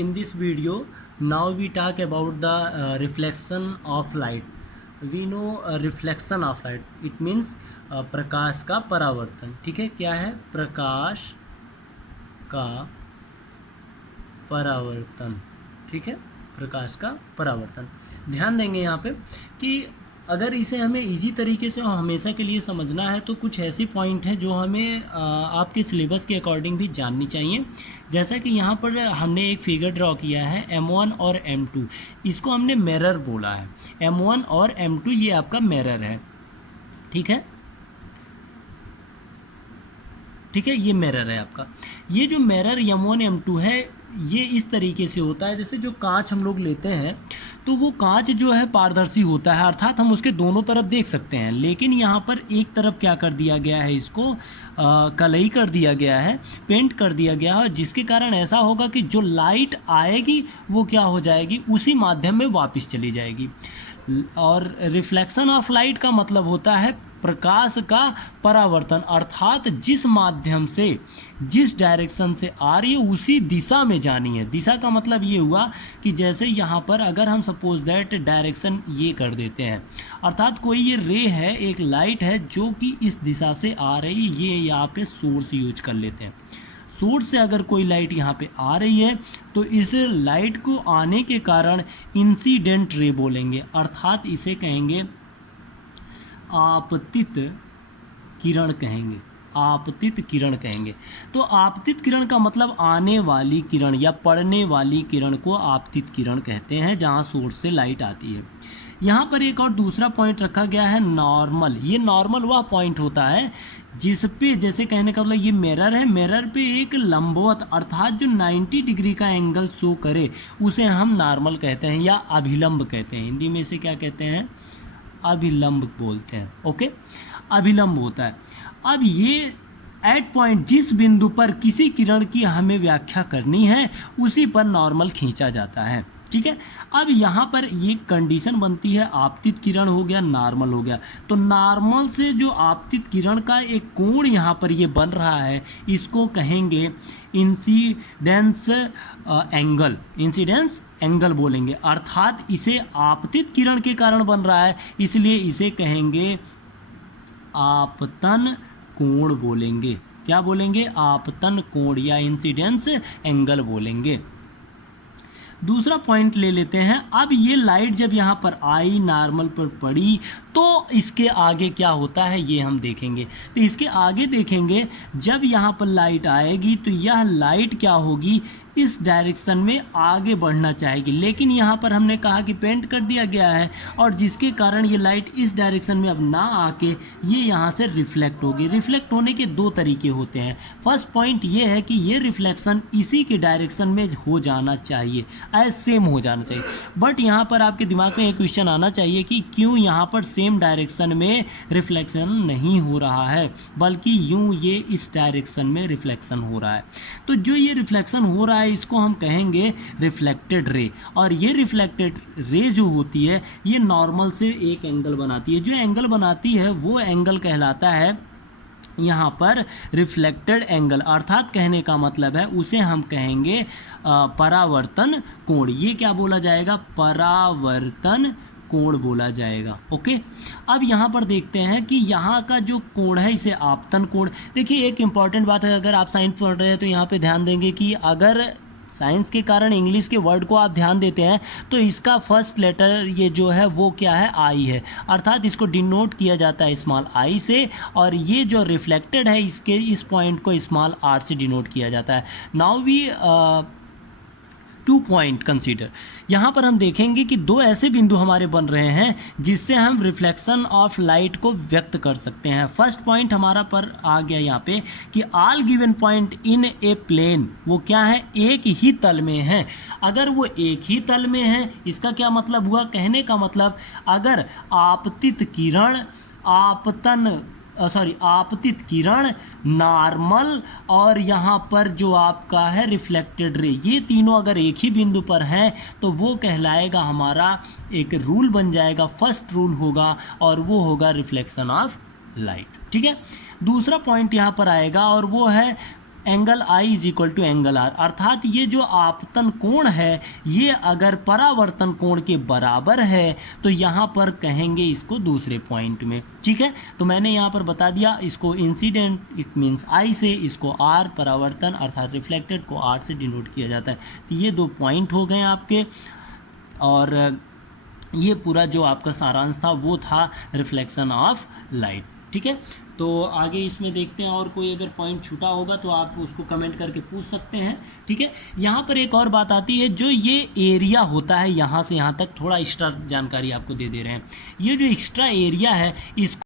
in this video now we talk about the reflection of light. We know reflection of light, it means प्रकाश का परावर्तन. ठीक है, क्या है? प्रकाश का परावर्तन. ठीक है, प्रकाश का परावर्तन. ध्यान देंगे यहाँ पे कि अगर इसे हमें इजी तरीके से और हमेशा के लिए समझना है तो कुछ ऐसी पॉइंट हैं जो हमें आपके सिलेबस के अकॉर्डिंग भी जाननी चाहिए. जैसा कि यहाँ पर हमने एक फिगर ड्रॉ किया है M1 और M2, इसको हमने मिरर बोला है. M1 और M2 ये आपका मिरर है. ठीक है, ठीक है, ये मिरर है आपका. ये जो मिरर M1 M2 है ये इस तरीके से होता है, जैसे जो कांच हम लोग लेते हैं तो वो कांच जो है पारदर्शी होता है, अर्थात हम उसके दोनों तरफ देख सकते हैं. लेकिन यहाँ पर एक तरफ क्या कर दिया गया है, इसको कलई कर दिया गया है, पेंट कर दिया गया है, जिसके कारण ऐसा होगा कि जो लाइट आएगी वो क्या हो जाएगी, उसी माध्यम में वापस चली जाएगी. और रिफ्लेक्शन ऑफ लाइट का मतलब होता है प्रकाश का परावर्तन, अर्थात जिस माध्यम से, जिस डायरेक्शन से आ रही है उसी दिशा में जानी है. दिशा का मतलब ये हुआ कि जैसे यहाँ पर अगर हम सपोज दैट डायरेक्शन ये कर देते हैं, अर्थात कोई ये रे है, एक लाइट है जो कि इस दिशा से आ रही है, ये यहाँ पे सोर्स यूज कर लेते हैं. सोर्स से अगर कोई लाइट यहाँ पे आ रही है तो इस लाइट को आने के कारण इंसिडेंट रे बोलेंगे, अर्थात इसे कहेंगे आपतित किरण कहेंगे. आपतित किरण कहेंगे. तो आपतित किरण का मतलब आने वाली किरण या पड़ने वाली किरण को आपतित किरण कहते हैं, जहाँ सोर्स से लाइट आती है. यहाँ पर एक और दूसरा पॉइंट रखा गया है नॉर्मल. ये नॉर्मल वह पॉइंट होता है जिस पे, जैसे कहने का मतलब ये मिरर है, मिरर पे एक लंबवत अर्थात जो 90 डिग्री का एंगल शो करे उसे हम नॉर्मल कहते हैं या अभिलंब कहते हैं. हिंदी में इसे क्या कहते हैं? अभिलंब बोलते हैं. ओके, अभिलंब होता है. अब ये एट पॉइंट, जिस बिंदु पर किसी किरण की हमें व्याख्या करनी है उसी पर नॉर्मल खींचा जाता है. ठीक है, अब यहाँ पर ये कंडीशन बनती है, आपतित किरण हो गया, नॉर्मल हो गया. तो नॉर्मल से जो आपतित किरण का एक कोण यहाँ पर ये बन रहा है, इसको कहेंगे इंसिडेंस एंगल. इंसिडेंस एंगल बोलेंगे, अर्थात इसे आपतित किरण के कारण बन रहा है, इसलिए इसे कहेंगे आपतन कोण बोलेंगे. क्या बोलेंगे? आपतन कोण या इंसिडेंस एंगल बोलेंगे. दूसरा पॉइंट ले लेते हैं. अब ये लाइट जब यहाँ पर आई, नॉर्मल पर पड़ी, तो इसके आगे क्या होता है ये हम देखेंगे. तो इसके आगे देखेंगे, जब यहाँ पर लाइट आएगी तो यह लाइट क्या होगी, इस डायरेक्शन में आगे बढ़ना चाहेगी. लेकिन यहाँ पर हमने कहा कि पेंट कर दिया गया है और जिसके कारण ये लाइट इस डायरेक्शन में अब ना आके ये यहाँ से रिफ्लेक्ट होगी. रिफ्लेक्ट होने के दो तरीके होते हैं. फर्स्ट पॉइंट ये है कि ये रिफ्लेक्शन इसी के डायरेक्शन में हो जाना चाहिए, एज सेम हो जाना चाहिए. बट यहाँ पर आपके दिमाग में एक क्वेश्चन आना चाहिए कि क्यों यहाँ पर सेम डायरेक्शन में रिफ्लेक्शन नहीं हो रहा है, बल्कि यूँ ये इस डायरेक्शन में रिफ्लेक्शन हो रहा है. तो जो ये रिफ्लेक्शन हो रहा है इसको हम कहेंगे रिफ्लेक्टेड रे. और ये रिफ्लेक्टेड रे जो होती है ये नॉर्मल से एक एंगल बनाती है. जो एंगल बनाती है वो एंगल कहलाता है यहाँ पर रिफ्लेक्टेड एंगल, अर्थात कहने का मतलब है उसे हम कहेंगे परावर्तन कोण. ये क्या बोला जाएगा? परावर्तन कोण बोला जाएगा. ओके, अब यहाँ पर देखते हैं कि यहाँ का जो कोण है इसे आपतन कोण. देखिए, एक इम्पॉर्टेंट बात है, अगर आप साइंस पढ़ रहे हैं तो यहाँ पे ध्यान देंगे कि अगर साइंस के कारण इंग्लिश के वर्ड को आप ध्यान देते हैं तो इसका फर्स्ट लेटर ये जो है वो क्या है? आई है, अर्थात इसको डिनोट किया जाता है स्मॉल आई से, और ये जो रिफ्लेक्टेड है इसके इस पॉइंट को स्मॉल आर से डिनोट किया जाता है. Now we 2 point consider. यहाँ पर हम देखेंगे कि दो ऐसे बिंदु हमारे बन रहे हैं जिससे हम रिफ्लेक्शन ऑफ लाइट को व्यक्त कर सकते हैं. फर्स्ट पॉइंट हमारा पर आ गया यहाँ पे कि all given point in a plane, वो क्या है? एक ही तल में है. अगर वो एक ही तल में है, इसका क्या मतलब हुआ? कहने का मतलब अगर आपतित किरण, आपतित किरण, नॉर्मल और यहाँ पर जो आपका है रिफ्लेक्टेड रे, ये तीनों अगर एक ही बिंदु पर हैं तो वो कहलाएगा, हमारा एक रूल बन जाएगा, फर्स्ट रूल होगा, और वो होगा रिफ्लेक्शन ऑफ लाइट. ठीक है, दूसरा पॉइंट यहाँ पर आएगा और वो है angle I is equal to angle R, अर्थात ये जो आपतन कोण है ये अगर परावर्तन कोण के बराबर है तो यहाँ पर कहेंगे इसको दूसरे पॉइंट में। ठीक है, तो मैंने यहाँ पर बता दिया, इसको इंसिडेंट इट मीन्स आई से, इसको आर परावर्तन अर्थात रिफ्लेक्टेड को आर से डिनोट किया जाता है। तो ये 2 पॉइंट हो गए आपके, और ये पूरा जो आपका सारांश था वो था रिफ्लेक्शन ऑफ लाइट। ठीक है, तो आगे इसमें देखते हैं, और कोई अगर पॉइंट छूटा होगा तो आप उसको कमेंट करके पूछ सकते हैं। ठीक है, यहाँ पर एक और बात आती है, जो ये एरिया होता है यहाँ से यहाँ तक, थोड़ा एक्स्ट्रा जानकारी आपको दे रहे हैं। ये जो एक्स्ट्रा एरिया है इसको